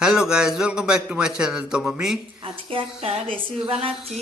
Hello guys, welcome back to my channel. তো মামি আজকে একটা রেসিপি বানাচ্ছি।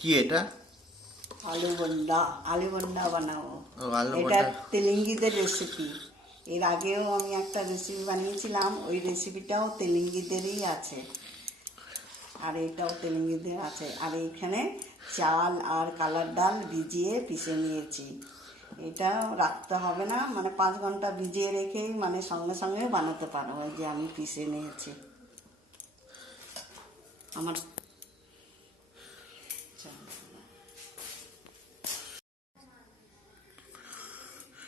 কি এটা? আলু বন্ডা বানাবো। ও, আলু এটা বন্ডা। তেলেঙ্গিদের রেসিপি। এর আগেও আমি একটা রেসিপি বানিয়েছিলাম, ওই রেসিপিটাও তেলেঙ্গিদেরই আছে, আর এটাও তেলেঙ্গিদের আছে। আর এখানে চাল আর কালার ডাল ভিজিয়ে পিষে নিয়েছি। এটা রাখতে হবে না, মানে 5 ঘন্টা ভিজিয়ে রেখেই মানে সঙ্গে সঙ্গে বানাতে পারো। ওই যে আমি পিষে নিয়েছি আমার।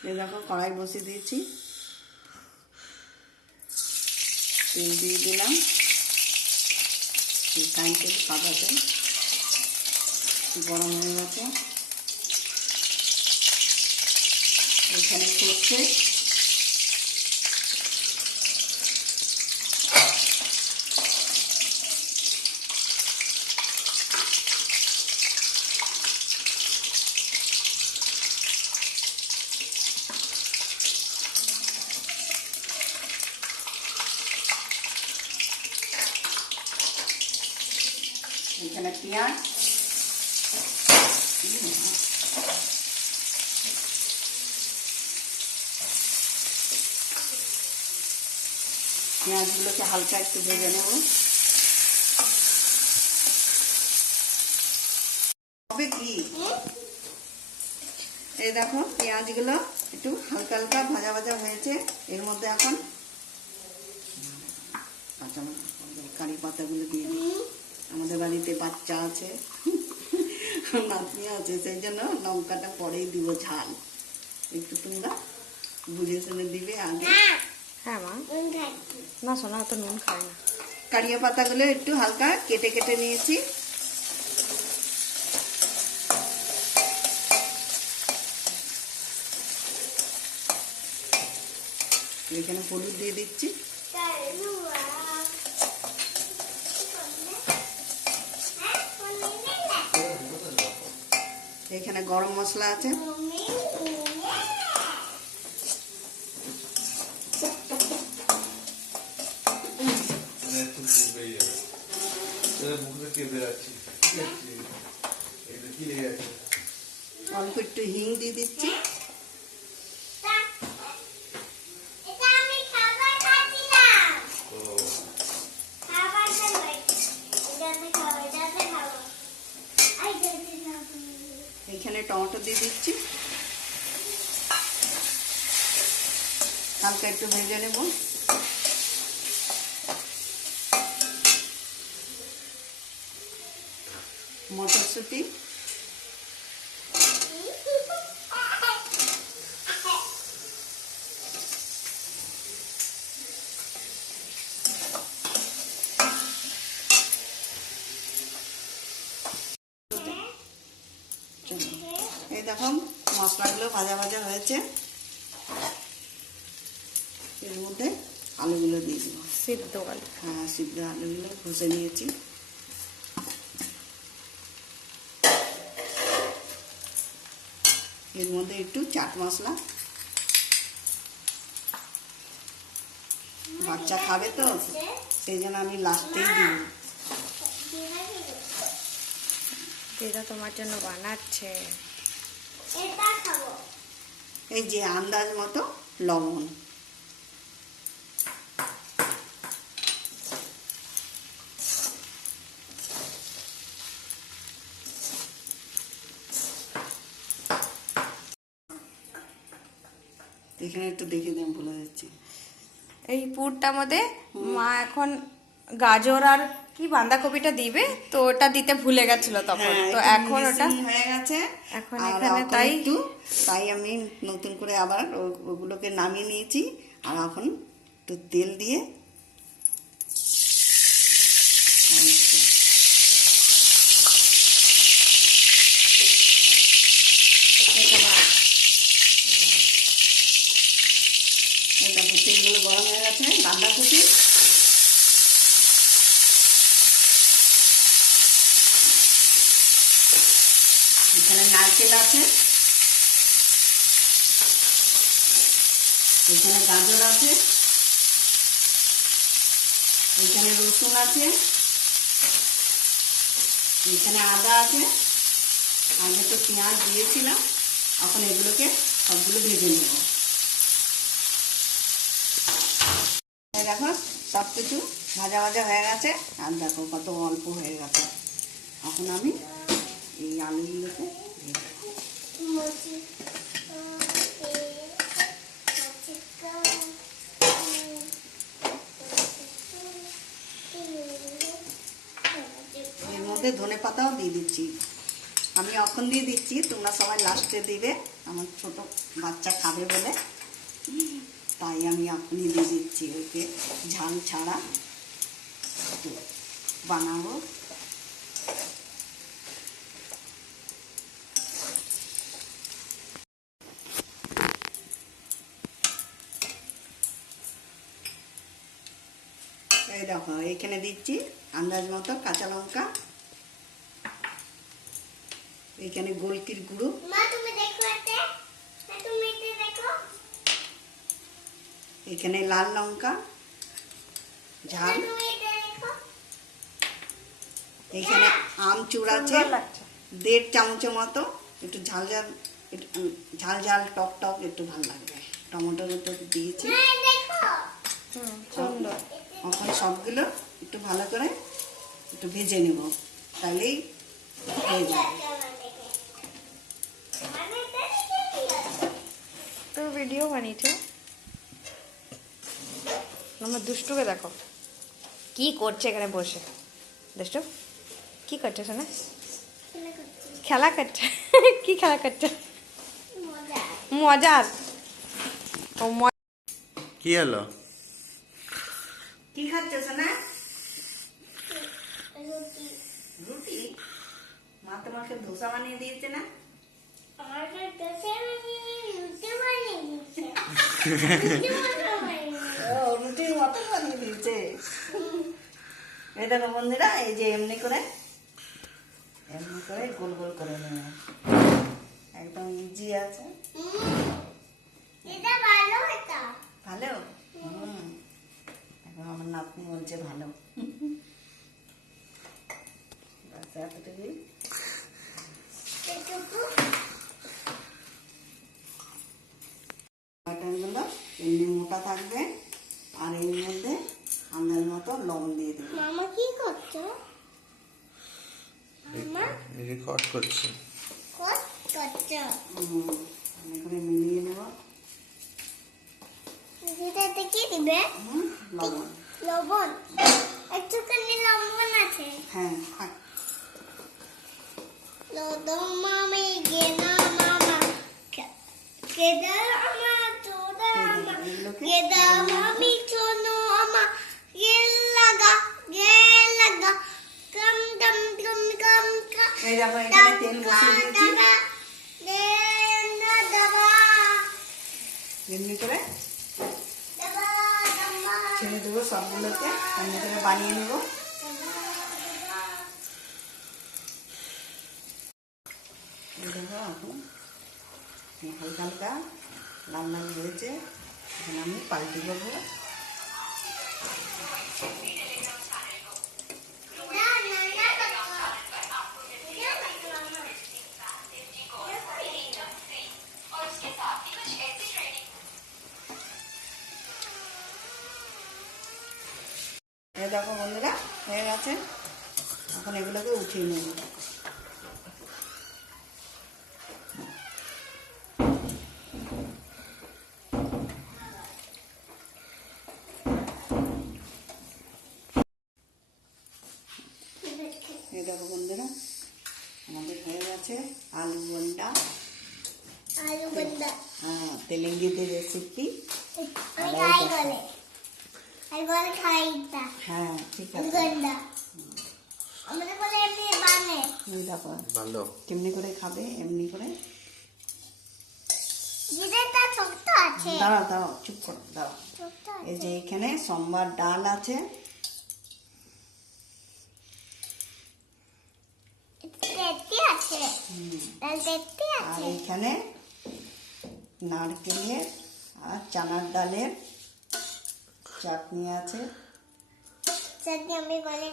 এই দেখো কড়াই বসিয়ে দিয়েছি, তেল দিয়ে দিলাম, রিফাইন তেল, সাদা তেল গরম হয়ে গেছে। এখানে সর্ষে, এখানে পেঁয়াজ, পেঁয়াজগুলোকে হালকা একটু ভেজে নেব। হবে কি, এই দেখো পেঁয়াজগুলো একটু হালকা হালকা ভাজা ভাজা হয়েছে। এর মধ্যে এখন কারি পাতাগুলো দিয়ে দিই। আমাদের বাড়িতে বাচ্চা আছে, নাতনি আছে, সেই জন্য লঙ্কাটা পরেই দিব, ঝাল একটু তোমরা বুঝে শুনে দিবে আগে। হ্যাঁ মা, না শোনা তো নুন খায় না। কারিয়া পাতাগুলো একটু হালকা কেটে কেটে নিয়েছি। এখানে হলুদ দিয়ে দিচ্ছি, এখানে গরম মশলা আছে, অল্প একটু হিং দিয়ে দিচ্ছি, এখানে টমেটো দিয়ে দিচ্ছি, হালকা একটু ভেজে নেব। মটরশুঁটি, এই দেখো মশলাগুলো ভাজা ভাজা হয়েছে। এর মধ্যে আলুগুলো দিয়ে দেবো, সিদ্ধ আলু। হ্যাঁ সিদ্ধ আলুগুলো ঘষে নিয়েছি। এর মধ্যে একটু চাট মশলা, বাচ্চা খাবে তো সেই জন্য আমি লাস্টেই দিই। দিদা তোমার জন্য বানাচ্ছে। এই যে আন্দাজ মতো লবণ, এখানে একটু দেখে দিন, ভুলে যাচ্ছি। এই পুরটার মধ্যে মা এখন গাজর আর কি বাঁধাকপিটা দিবে, তো ওটা দিতে ভুলে গেছিল তখন। হ্যাঁ, তো একটু এখন ওটা missing হয়ে গেছে। এখন আর এখানে এখন তাই তাই আমি নতুন করে আবার ওগুলোকে নামিয়ে নিয়েছি। আর এখন একটু তেল দিয়ে তেলগুলো গরম হয়ে গেছে। বাঁধাকপি, এখানে নারকেল আছে, এখানে গাজর আছে, এখানে রসুন আছে, এখানে আদা আছে। আগে তো পেঁয়াজ দিয়েছিলাম, এখন এগুলোকে সবগুলো ভেজে নেব। এই দেখো সব কিছু ভাজা ভাজা হয়ে গেছে, আর দেখো কত অল্প হয়ে গেছে। এখন আমি এই আলুগুলোকে দিয়ে দেবো। এর মধ্যে ধনে পাতাও দিয়ে দিচ্ছি। আমি এখন দিয়ে দিচ্ছি, তোমরা সবাই লাস্টে দিবে, আমার ছোট বাচ্চা খাবে বলে, তাই আমি এখনই দিয়ে দিচ্ছি। ওকে ঝাল ছাড়া বানাবো। এই দেখো এখানে দিচ্ছি আন্দাজ মতো কাঁচা লঙ্কা, এখানে গোলকির গুঁড়ো, এখানে লাল লঙ্কা ঝাল, এখানে আমচুর আছে 1.5 চামচের মতো, একটু ঝাল ঝাল, ঝাল ঝাল টক টক একটু ভালো লাগবে। টমেটোর তো দিয়েছি। এখন সবগুলো একটু ভালো করে একটু ভেজে নেব, তাহলেই হয়ে যাবে। তো ভিডিও বানিয়েছো, আমার দুষ্টুকে দেখো কি করছে এখানে বসে। দুষ্টু কি করছে শোনা? খেলা করছে। কি খেলা করছে? মজার। ও কি হলো? কি খাচ্ছ সোনা? রুটি? মা তোমাকে ধোসা বানিয়ে দিয়েছে না? রুটির মতো বানিয়ে দিয়েছে। এই দেখো বন্ধুরা, এই যে এমনি করে গোল গোল করে নেব, একদম ইজি আছে। ভালো? এখন আমার নাতনি বলছে ভালো। বাটারগুলো এমনি মোটা থাকবে, আর এর মধ্যে আন্দাজ মতো লবণ দিয়ে দেবো। মামা কি করছো? রেকর্ড করছি। এখানে মিলিয়ে নেব। এটাতে কি দিবে? লবণ। লবণ? একটুখানি লবণ আছে। হ্যাঁ থাক। লবণ মামি গেনা মামা কেদা আমা তোদা আমা কেদা মামি চোনো আমা গেলাগা কম দম দম কম কা এই দেখো এখানে তেল বসিয়ে দিয়েছি, এমনি করে ছেড়ে দেবো সবগুলোকে, এমনি করে বানিয়ে নেব। এই দেখো এখন হালকা হালকা লাল লাল হয়েছে, এখন আমি পাল্টে দেবো। এই দেখো বন্ধুরা হয়ে গেছে, এখন এগুলোকে উঠিয়ে নেব। এই দেখো বন্ধুরা আমাদের হয়ে গেছে আলু বন্ডা, তেলেঙ্গিদের রেসিপি। হ্যাঁ ঠিক আছে। এই দেখো ভালো। কেমনি করে খাবে, এমনি করে। আছে দাঁড়াও দাঁড়াও, চুপ করো, দাঁড়াও। এই যে এখানে সোমবার ডাল আছে, আছে আর এখানে নারকেলের আর চানার ডালের চাটনি আছে। চাটনি আমি বলে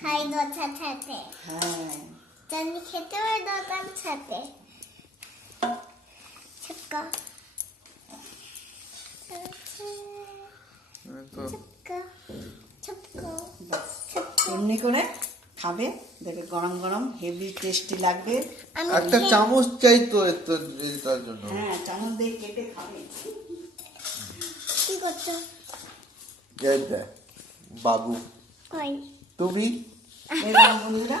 খাই দোসার সাথে। হ্যাঁ, চাটনি খেতে হয় দোসার সাথে। ছক্কা ছক্কা ছক্কা ব্যাস। এমনি করে খাবে, দেখে গরম গরম হেভি টেস্টি লাগবে। আমি একটা চামচ চাই তো তার জন্য। হ্যাঁ, চামচ দিয়ে কেটে খাবে। কি করছো? এই দেখ, বাবু ওই তুমি এরকম বন্ধুরা,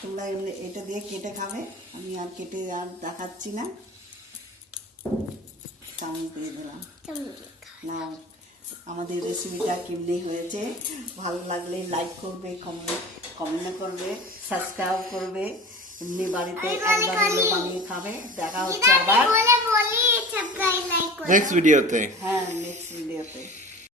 তোমরা এমনি এটা দিয়ে কেটে খাবে। আমি আর কেটে আর দেখাচ্ছি না, চামচ দিয়ে দিলাম। না, আমাদের রেসিপিটা কেমনি হয়েছে, ভালো লাগলে লাইক করবে, কমেন্ট করবে, সাবস্ক্রাইব করবে। এমনি বাড়িতে একবার হলেও বানিয়ে খাবে। দেখা হচ্ছে আবার বলে বলি সাবস্ক্রাইব লাইক করো। নেক্সট ভিডিওতে। হ্যাঁ, নেক্সট ভিডিওতে।